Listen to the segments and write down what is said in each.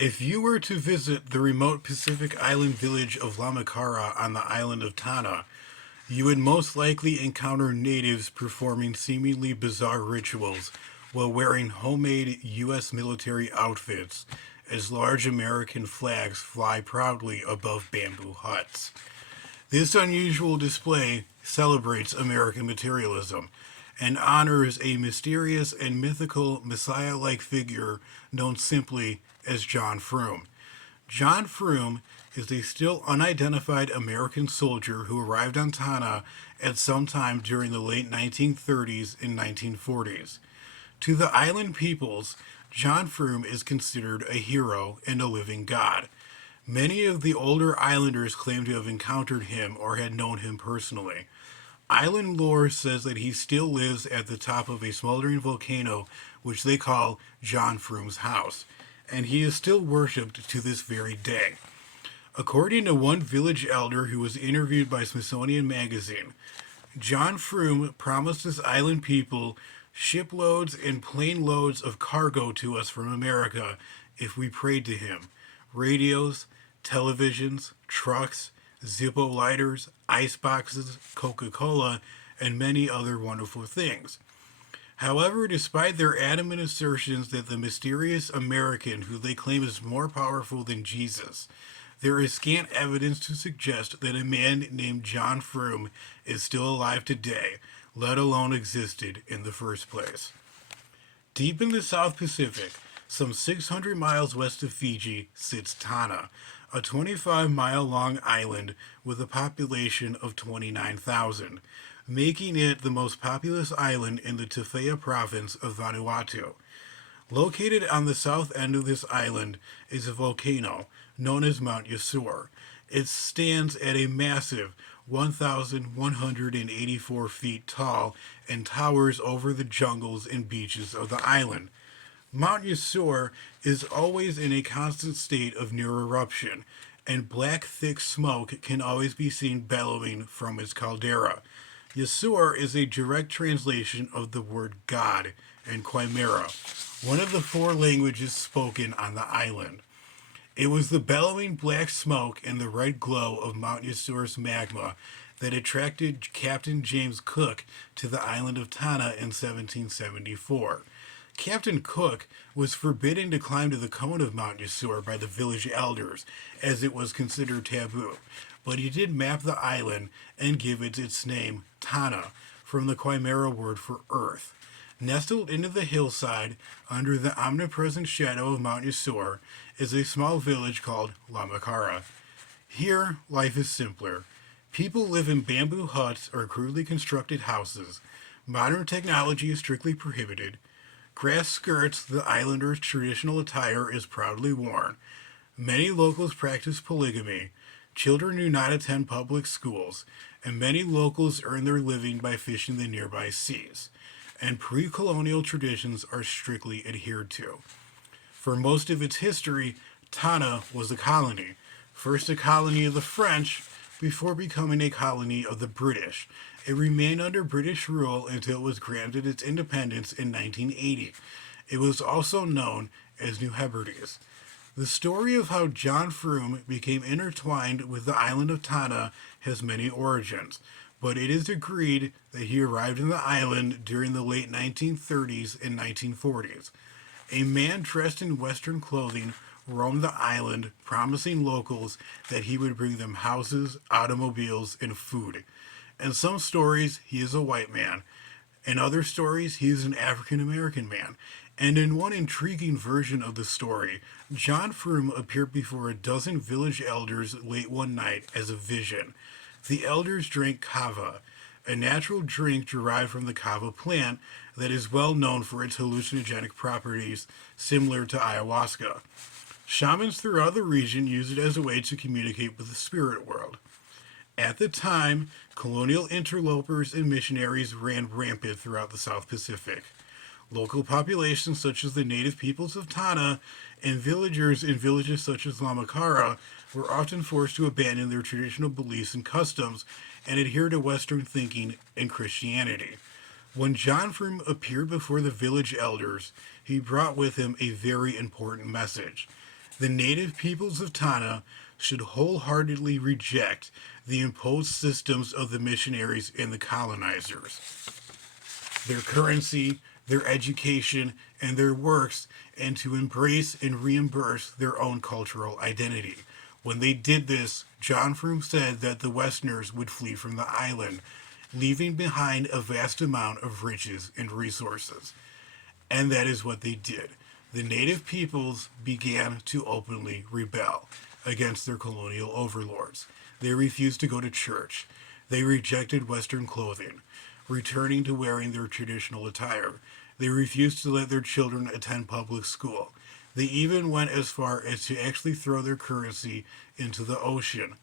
If you were to visit the remote Pacific island village of Lamacara on the island of Tana, you would most likely encounter natives performing seemingly bizarre rituals while wearing homemade U.S. military outfits as large American flags fly proudly above bamboo huts. This unusual display celebrates American materialism and honors a mysterious and mythical messiah like figure known simply as John Frum. John Frum is a still unidentified American soldier who arrived on Tana at some time during the late 1930s and 1940s. To the island peoples, John Frum is considered a hero and a living god. Many of the older islanders claim to have encountered him or had known him personally. Island lore says that he still lives at the top of a smoldering volcano, which they call John Frum's house, and he is still worshipped to this very day. According to one village elder who was interviewed by Smithsonian Magazine, John Frum promised his island people shiploads and plane loads of cargo to us from America if we prayed to him. Radios, televisions, trucks, Zippo lighters, ice boxes, Coca Cola, and many other wonderful things. However, despite their adamant assertions that the mysterious American who they claim is more powerful than Jesus, there is scant evidence to suggest that a man named John Frum is still alive today, let alone existed in the first place. Deep in the South Pacific, some 600 miles west of Fiji, sits Tana, a 25-mile long island with a population of 29,000, making it the most populous island in the Tefea province of Vanuatu. Located on the south end of this island is a volcano known as Mount Yasur. It stands at a massive 1,184 feet tall and towers over the jungles and beaches of the island. Mount Yasur is always in a constant state of near eruption, and black thick smoke can always be seen bellowing from its caldera. Yasur is a direct translation of the word God and Quimera, one of the four languages spoken on the island. It was the bellowing black smoke and the red glow of Mount Yasur's magma that attracted Captain James Cook to the island of Tana in 1774. Captain Cook was forbidden to climb to the cone of Mount Yasur by the village elders, as it was considered taboo, but he did map the island and give it its name, Tana, from the Quimera word for earth. Nestled into the hillside, under the omnipresent shadow of Mount Yasur, is a small village called Lamacara. Here, life is simpler. People live in bamboo huts or crudely constructed houses. Modern technology is strictly prohibited. Grass skirts the islanders' traditional attire is proudly worn. Many locals practice polygamy. Children do not attend public schools, and many locals earn their living by fishing the nearby seas. And pre colonial traditions are strictly adhered to. For most of its history, Tana was a colony. First a colony of the French, before becoming a colony of the British. It remained under British rule until it was granted its independence in 1980. It was also known as New Hebrides. The story of how John Frum became intertwined with the island of Tana has many origins, but it is agreed that he arrived in the island during the late 1930s and 1940s. A man dressed in Western clothing roamed the island, promising locals that he would bring them houses, automobiles, and food. In some stories, he is a white man. In other stories, he is an African American man. And in one intriguing version of the story, John Frum appeared before a dozen village elders late one night as a vision. The elders drank kava, a natural drink derived from the kava plant that is well known for its hallucinogenic properties, similar to ayahuasca. Shamans throughout the region use it as a way to communicate with the spirit world. At the time, colonial interlopers and missionaries ran rampant throughout the South Pacific. Local populations such as the native peoples of Tana and villagers in villages such as Lamacara were often forced to abandon their traditional beliefs and customs and adhere to Western thinking and Christianity. When John Frum appeared before the village elders, he brought with him a very important message. The native peoples of Tana should wholeheartedly reject the imposed systems of the missionaries and the colonizers, their currency, their education, and their works, and to embrace and reimburse their own cultural identity. When they did this, John Frum said that the Westerners would flee from the island, leaving behind a vast amount of riches and resources. And that is what they did. The native peoples began to openly rebel against their colonial overlords. They refused to go to church. They rejected Western clothing, returning to wearing their traditional attire. They refused to let their children attend public school. They even went as far as to actually throw their currency into the ocean.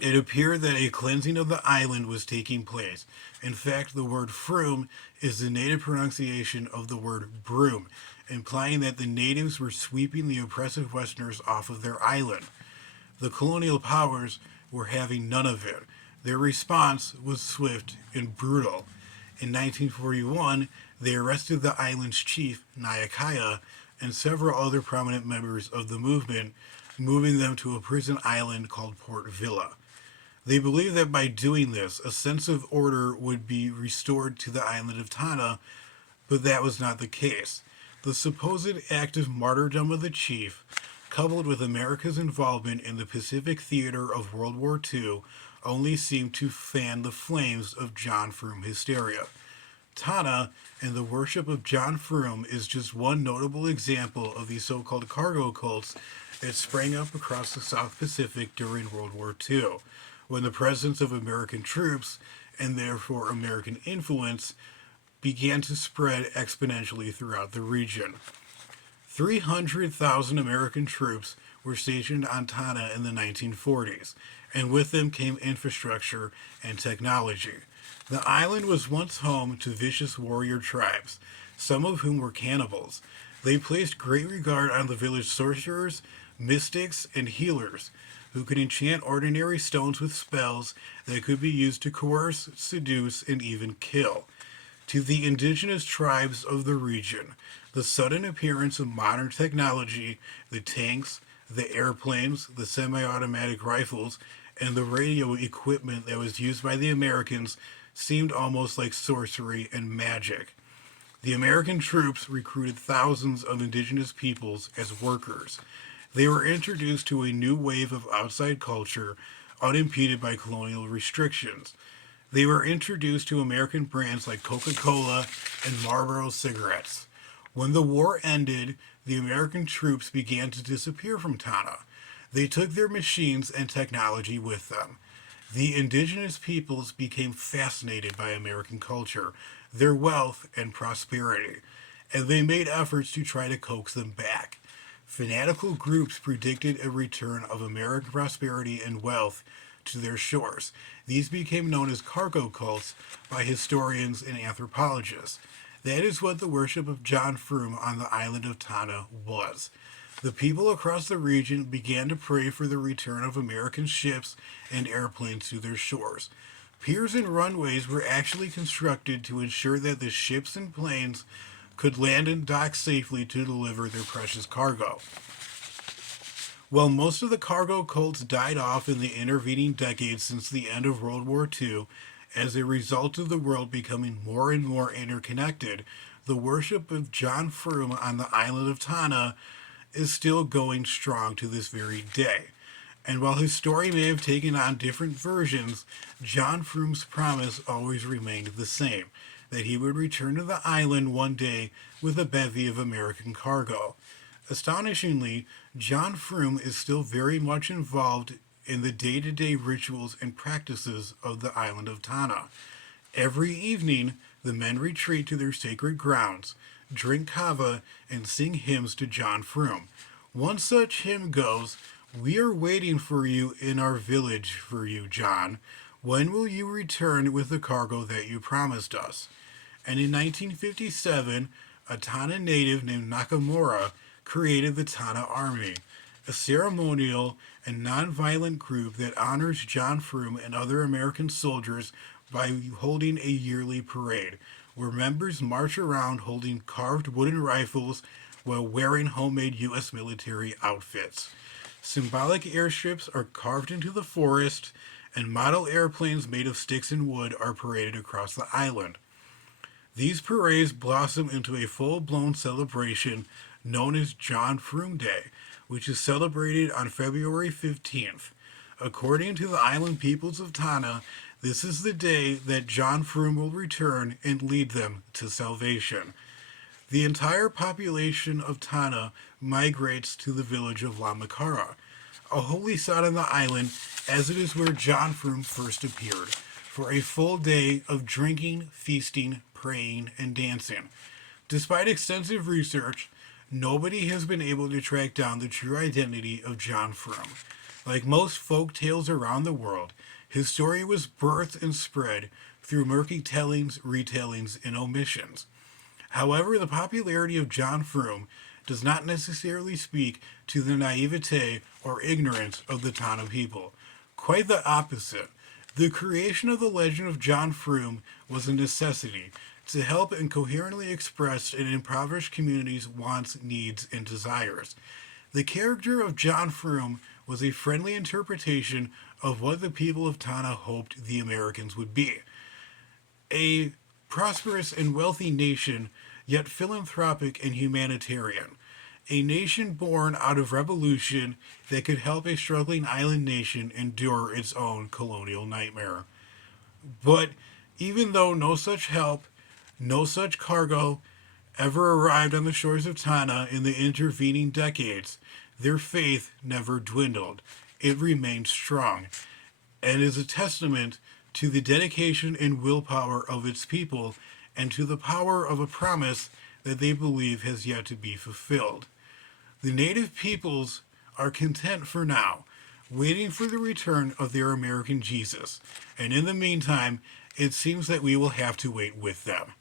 It appeared that a cleansing of the island was taking place. In fact, the word Frum is the native pronunciation of the word broom, implying that the natives were sweeping the oppressive Westerners off of their island. The colonial powers were having none of it. Their response was swift and brutal. In 1941, they arrested the island's chief, Nayakaya, and several other prominent members of the movement, moving them to a prison island called Port Vila. They believed that by doing this, a sense of order would be restored to the island of Tana, but that was not the case. The supposed act of martyrdom of the chief, coupled with America's involvement in the Pacific theater of World War II, only seemed to fan the flames of John Frum hysteria. Tana and the worship of John Frum is just one notable example of the so-called cargo cults that sprang up across the South Pacific during World War II, when the presence of American troops, and therefore American influence, began to spread exponentially throughout the region. 300,000 American troops were stationed on Tana in the 1940s, and with them came infrastructure and technology. The island was once home to vicious warrior tribes, some of whom were cannibals. They placed great regard on the village sorcerers, mystics, and healers, who could enchant ordinary stones with spells that could be used to coerce, seduce, and even kill. To the indigenous tribes of the region, the sudden appearance of modern technology, the tanks, the airplanes, the semi automatic rifles, and the radio equipment that was used by the Americans seemed almost like sorcery and magic. The American troops recruited thousands of indigenous peoples as workers. They were introduced to a new wave of outside culture, unimpeded by colonial restrictions. They were introduced to American brands like Coca-Cola and Marlboro cigarettes. When the war ended, the American troops began to disappear from Tana. They took their machines and technology with them. The indigenous peoples became fascinated by American culture, their wealth, and prosperity, and they made efforts to try to coax them back. Fanatical groups predicted a return of American prosperity and wealth to their shores. These became known as cargo cults by historians and anthropologists. That is what the worship of John Frum on the island of Tana was. The people across the region began to pray for the return of American ships and airplanes to their shores. Piers and runways were actually constructed to ensure that the ships and planes could land and dock safely to deliver their precious cargo. While most of the cargo cults died off in the intervening decades since the end of World War II, as a result of the world becoming more and more interconnected, the worship of John Frum on the island of Tana is still going strong to this very day. And while his story may have taken on different versions, John Frum's promise always remained the same, that he would return to the island one day with a bevy of American cargo. Astonishingly, John Frum is still very much involved in the day-to-day rituals and practices of the island of Tana. Every evening, the men retreat to their sacred grounds, drink kava, and sing hymns to John Frum. One such hymn goes, "We are waiting for you in our village for you, John. When will you return with the cargo that you promised us?" And in 1957, a Tana native named Nakamura created the Tana Army, a ceremonial and nonviolent group that honors John Frum and other American soldiers by holding a yearly parade, where members march around holding carved wooden rifles, while wearing homemade U.S. military outfits. Symbolic airships are carved into the forest, and model airplanes made of sticks and wood are paraded across the island. These parades blossom into a full blown celebration known as John Frum Day, which is celebrated on February 15th. According to the island peoples of Tana, this is the day that John Frum will return and lead them to salvation. The entire population of Tana migrates to the village of Lamakara, a holy site on the island, as it is where John Frum first appeared, for a full day of drinking, feasting, praying, and dancing. Despite extensive research, nobody has been able to track down the true identity of John Frum. Like most folk tales around the world, his story was birthed and spread through murky tellings, retellings, and omissions. However, the popularity of John Frum does not necessarily speak to the naivete or ignorance of the Tana people. Quite the opposite. The creation of the legend of John Frum was a necessity to help incoherently express an impoverished community's wants, needs, and desires. The character of John Frum was a friendly interpretation of what the people of Tana hoped the Americans would be. A prosperous and wealthy nation, yet philanthropic and humanitarian. A nation born out of revolution that could help a struggling island nation endure its own colonial nightmare. But even though no such help, no such cargo ever arrived on the shores of Tana in the intervening decades, their faith never dwindled. It remained strong, and is a testament to the dedication and willpower of its people and to the power of a promise that they believe has yet to be fulfilled. The native peoples are content for now, waiting for the return of their American Jesus, and in the meantime, it seems that we will have to wait with them.